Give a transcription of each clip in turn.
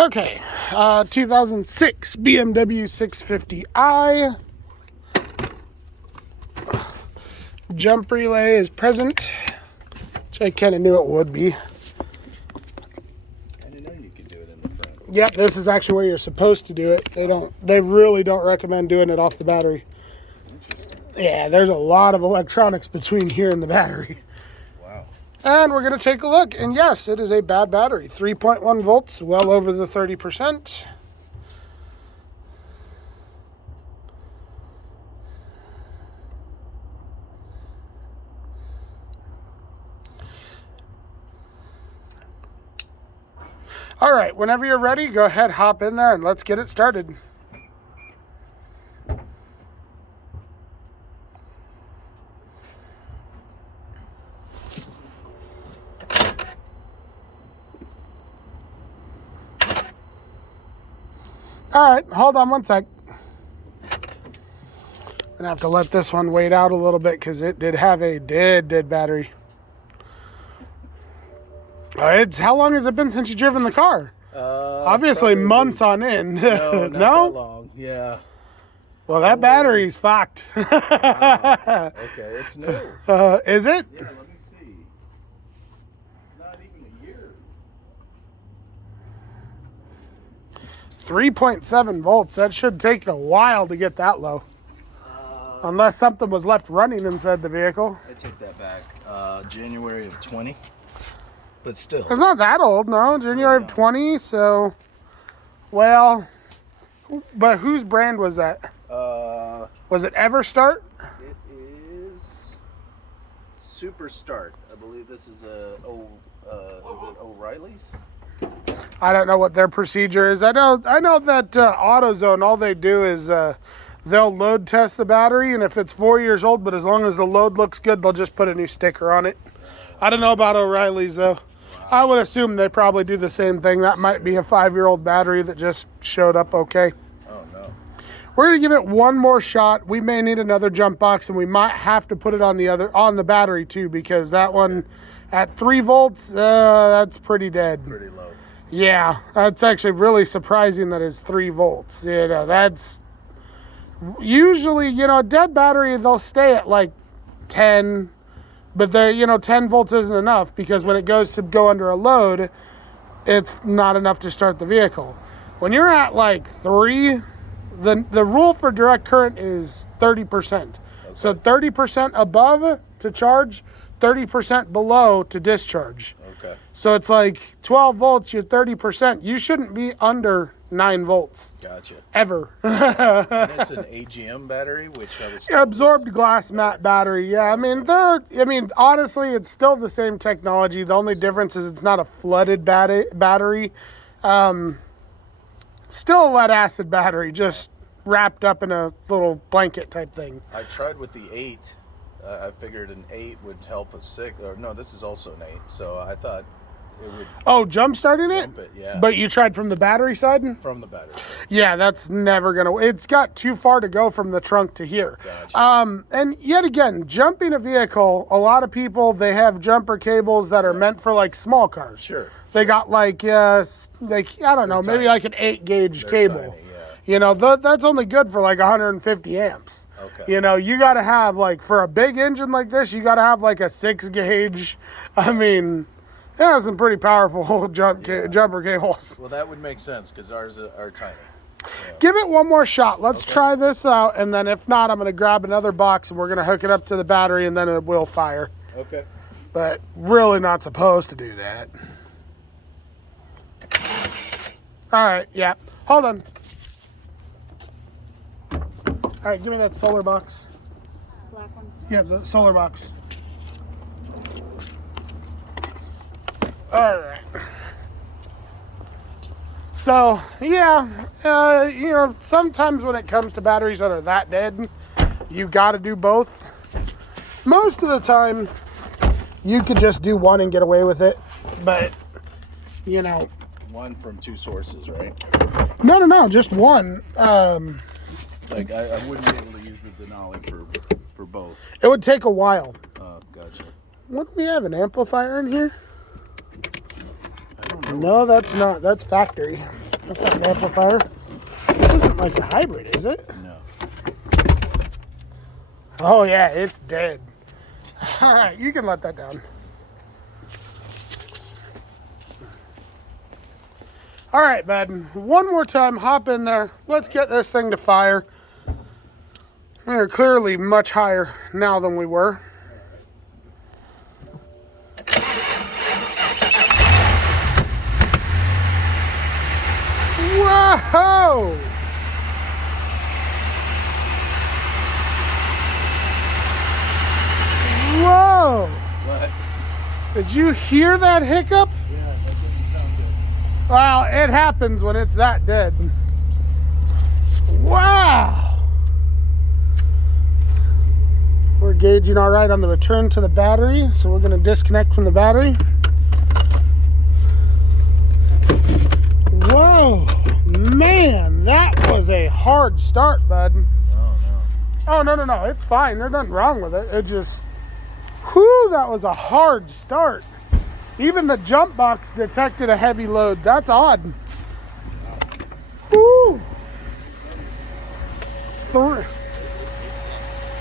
Okay, 2006 BMW 650i. Jump relay is present, which I kind of knew it would be. I didn't know you could do it in the front. Yep, this is actually where you're supposed to do it. They really don't recommend doing it off the battery. Interesting. Yeah, there's a lot of electronics between here and the battery. Wow. And we're going to take a look. And yes, it is a bad battery. 3.1 volts, well over the 30%. All right, whenever you're ready, go ahead, hop in there, and let's get it started. All right, hold on one sec. I'm gonna have to let this one wait out a little bit because it did have a dead battery. How long has it been since you've driven the car? Obviously months on end. No, not No? that long. Yeah. Well, that battery's fucked. Wow. Okay, it's new. Is it? Yeah, let me see. It's not even a year. 3.7 volts. That should take a while to get that low. Unless something was left running inside the vehicle. I take that back. January of 20. But still. It's not that old, no. January of 20, so... Well... But whose brand was that? Was it Everstart? It is Super Start. I believe this is is it O'Reilly's? I don't know what their procedure is. I know that AutoZone, all they do is they'll load test the battery, and if it's 4 years old, but as long as the load looks good, they'll just put a new sticker on it. I don't know about O'Reilly's, though. I would assume they probably do the same thing. That might be a 5-year-old battery that just showed up okay. Oh, no. We're going to give it one more shot. We may need another jump box, and we might have to put it on the battery, too, because that one at 3 volts, that's pretty dead. Pretty low. Yeah, that's actually really surprising that it's 3 volts. You know, that's usually, you know, a dead battery, they'll stay at like 10, but 10 volts isn't enough because when it goes to go under a load, it's not enough to start the vehicle. When you're at like 3, the rule for direct current is 30%. Okay. So 30% above to charge, 30% below to discharge. Okay. So it's like 12 volts, you're 30%. You shouldn't be under 9 volts. Gotcha. Ever. And it's an AGM battery, which absorbed glass matte battery. Yeah, I mean, honestly, it's still the same technology. The only difference is it's not a flooded battery. Still a lead acid battery, just wrapped up in a little blanket type thing. I tried with the 8. I figured an 8 would help a 6. Or no, this is also an 8. So I thought it would. Oh, jump starting it? Jump it, yeah. But you tried from the battery side? From the battery side. Yeah, that's never gonna. It's got too far to go from the trunk to here. Gotcha. And yet again, jumping a vehicle, a lot of people, they have jumper cables that are meant for like small cars. Sure. They got like I don't know, maybe like an 8-gauge cable. Tiny, yeah. You know, that's only good for like 150 amps. Okay. You know, you got to have like, for a big engine like this, you got to have like a 6-gauge. I mean, yeah, some pretty powerful jumper cables. Well, that would make sense because ours are tiny. Yeah. Give it one more shot. Let's try this out, and then if not, I'm going to grab another box and we're going to hook it up to the battery, and then it will fire. Okay. But really not supposed to do that. All right, yeah. Hold on. All right, give me that solar box. Black one? Yeah, the solar box. All right. So, yeah, you know, sometimes when it comes to batteries that are that dead, you got to do both. Most of the time, you could just do one and get away with it, but, you know. One from 2 sources, right? No, just one. Like, I wouldn't be able to use the Denali for both. It would take a while. Oh, gotcha. What do we have, an amplifier in here? I don't know. No, that's not. That's factory. That's not an amplifier. This isn't like a hybrid, is it? No. Oh yeah, it's dead. All right, you can let that down. All right, bud. One more time, hop in there. Let's get this thing to fire. We're clearly much higher now than we were. Whoa! Whoa! What? Did you hear that hiccup? Yeah, that didn't sound good. Well, it happens when it's that dead. Wow! We're gauging all right on the return to the battery, so we're going to disconnect from the battery. Whoa! Man, that was a hard start, bud. Oh, no. Oh, no, it's fine. There's nothing wrong with it. It just, whew, that was a hard start. Even the jump box detected a heavy load. That's odd. Whew.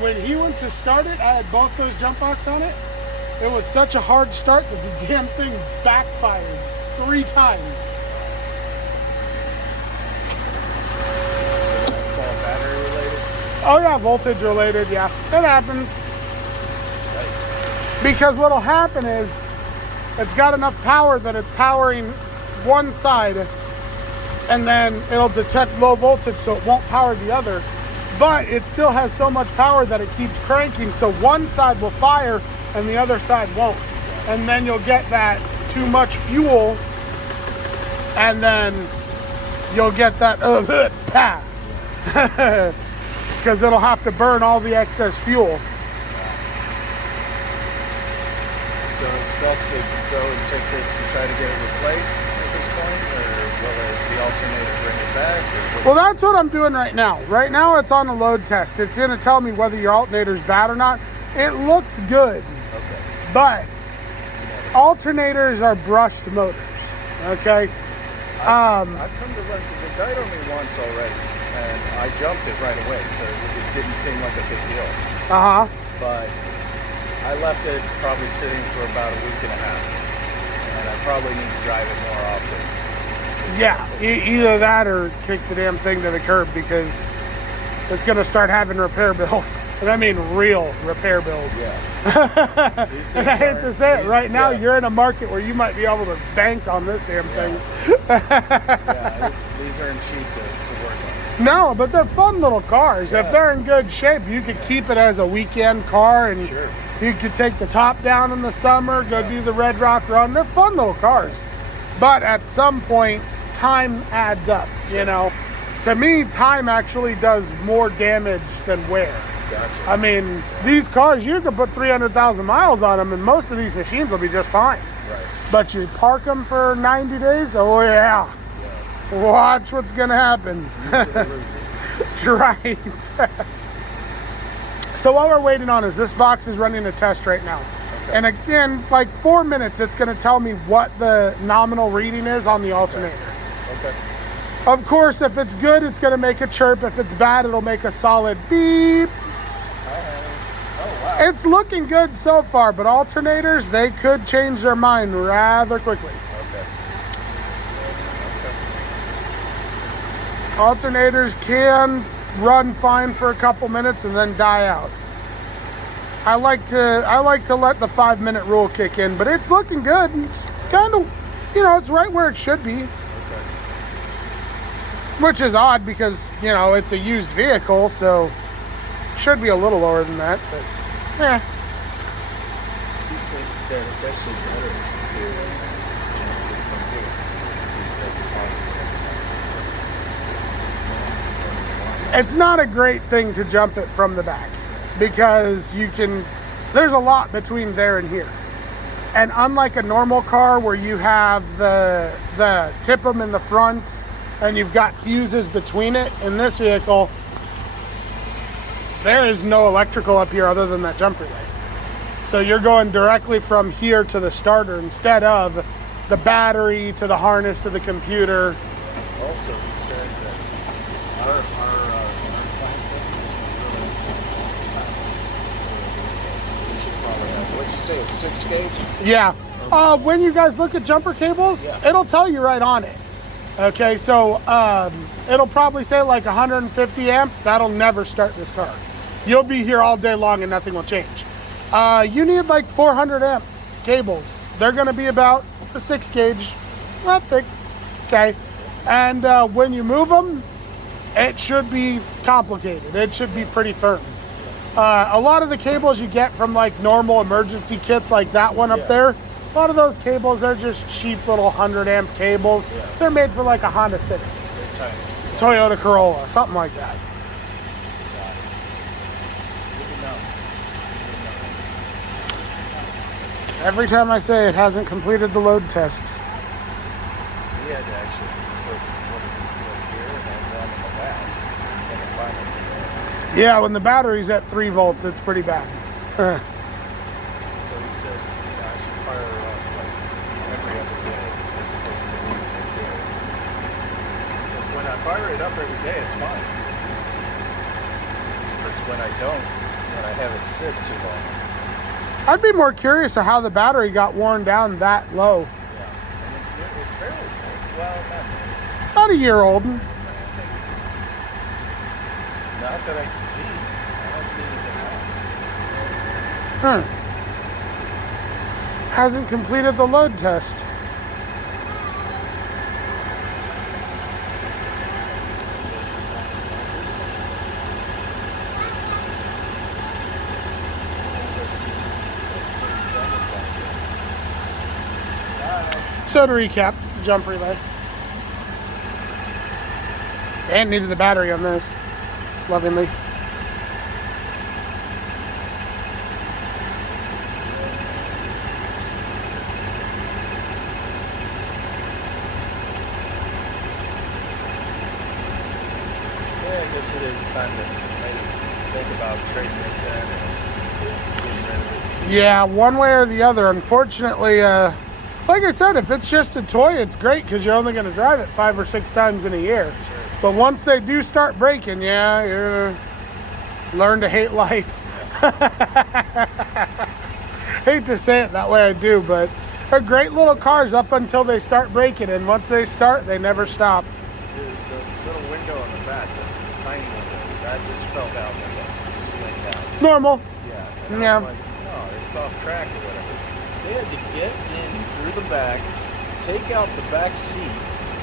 When he went to start it, I had both those jump box on it. It was such a hard start that the damn thing backfired 3 times. It's all battery related? Oh yeah, voltage related, yeah. It happens. Yikes. Because what'll happen is, it's got enough power that it's powering one side, and then it'll detect low voltage so it won't power the other. But it still has so much power that it keeps cranking, so one side will fire and the other side won't. And then you'll get that too much fuel, and then you'll get that because it'll have to burn all the excess fuel. So it's best to go and take this and try to get it replaced at this point, or will the alternator bring it back? Well, that's what I'm doing right now. Right now it's on a load test. It's going to tell me whether your alternator's bad or not. It looks good, Okay. but alternators are brushed motors, okay? I've come to run, because it died on me once already, and I jumped it right away, so it didn't seem like a big deal. Uh-huh. But I left it probably sitting for about a week and a half, and I probably need to drive it more often. Yeah, either that or kick the damn thing to the curb, because it's going to start having repair bills. And I mean real repair bills. Yeah. And I hate to say it, right now you're in a market where you might be able to bank on this damn thing. Yeah, these aren't cheap to work on. No, but they're fun little cars. Yeah. If they're in good shape, you could keep it as a weekend car, and Sure. you could take the top down in the summer, go do the Red Rock run. They're fun little cars. But at some point, time adds up, you know. To me, time actually does more damage than wear. Gotcha. I mean, these cars, you can put 300,000 miles on them, and most of these machines will be just fine. Right. But you park them for 90 days, oh yeah. Watch what's gonna happen. That's right. So what we're waiting on is this box is running a test right now. Okay. And again, like 4 minutes, it's gonna tell me what the nominal reading is on the alternator. Okay. Of course, if it's good, it's gonna make a chirp. If it's bad, it'll make a solid beep. Oh, wow. It's looking good so far, but alternators, they could change their mind rather quickly. Okay. Alternators can run fine for a couple minutes and then die out. I like to let the 5-minute rule kick in, but it's looking good. It's kind of, you know, it's right where it should be. Which is odd because, you know, it's a used vehicle, so should be a little lower than that, but yeah. You think that it's actually better to jump it from here? It's not a great thing to jump it from the back because there's a lot between there and here. And unlike a normal car where you have the tip-em in the front and you've got fuses between it, in this vehicle, there is no electrical up here other than that jump relay. So you're going directly from here to the starter instead of the battery to the harness to the computer. Also, he said that our plant thing is really, we should probably have, what'd you say, a 6 gauge? Yeah. When you guys look at jumper cables, Yeah. it'll tell you right on it. Okay, so it'll probably say like 150 amp. That'll never start this car. You'll be here all day long and nothing will change. You need like 400 amp cables. They're gonna be about a 6 gauge, not thick, okay? And when you move them, it should be complicated. It should be pretty firm. A lot of the cables you get from like normal emergency kits like that one up there, a lot of those cables, they're just cheap little 100 amp cables. Yeah. They're made for like a Honda Civic, They're tiny. Toyota Corolla, something like that. Good to know. Every time I say it hasn't completed the load test. We had to actually put one of these up here and one in the back. And then finally, Yeah, when the battery's at 3 volts, it's pretty bad. so he said, I should fire her up like every other day as opposed to leaving it there. Because when I fire it up every day, it's fine. It's when I don't, when I have it sit too long. I'd be more curious of how the battery got worn down that low. Yeah. And it's fairly cold. Well, not really. About a year old. Not that I can see. I don't see anything wrong. Hasn't completed the load test. So to recap, jump relay. And needed the battery on this, lovingly. Yeah, I guess it is time to maybe think about trading this in and getting rid of it. Yeah, one way or the other. Unfortunately, like I said, if it's just a toy, it's great because you're only going to drive it 5 or 6 times in a year. Sure. But once they do start breaking, yeah, you're learn to hate life. Hate to say it that way, I do, but they're great little cars up until they start breaking, and once they start, they never stop. The little window on the back, the tiny window, that just fell down and just went down. Normal. Yeah. And Yeah. I was like, no, it's off track or whatever. They had to get in through the back, take out the back seat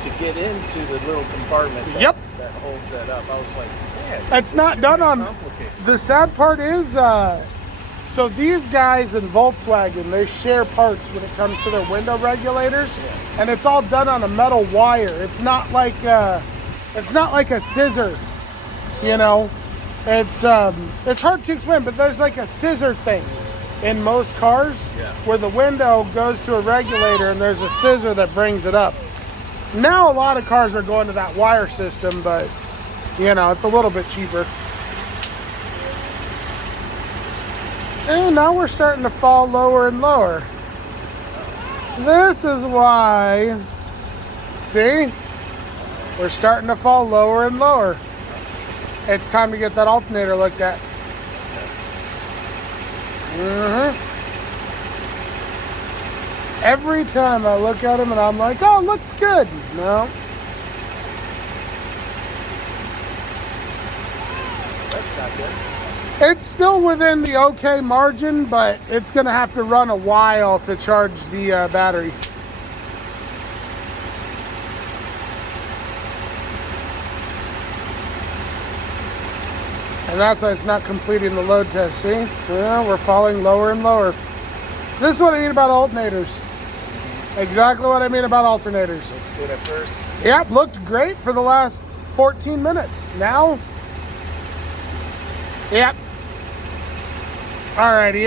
to get into the little compartment that, that holds that up. I was like, man, It's not done on. complicated. The sad part is, so these guys in Volkswagen, they share parts when it comes to their window regulators, and it's all done on a metal wire. It's not like a scissor, you know. It's hard to explain, but there's like a scissor thing in most cars where the window goes to a regulator and there's a scissor that brings it up. Now a lot of cars are going to that wire system, but you know, it's a little bit cheaper. And now we're starting to fall lower and lower. This is why, see, we're starting to fall lower and lower. It's time to get that alternator looked at. Every time I look at him and I'm like, oh, it looks good. No. That's not good. It's still within the okay margin, but it's going to have to run a while to charge the battery. And that's why it's not completing the load test, see? Well, we're falling lower and lower. This is what I mean about alternators. Exactly what I mean about alternators. Looks good at first. Yep, looked great for the last 14 minutes. Now, yep. Alrighty,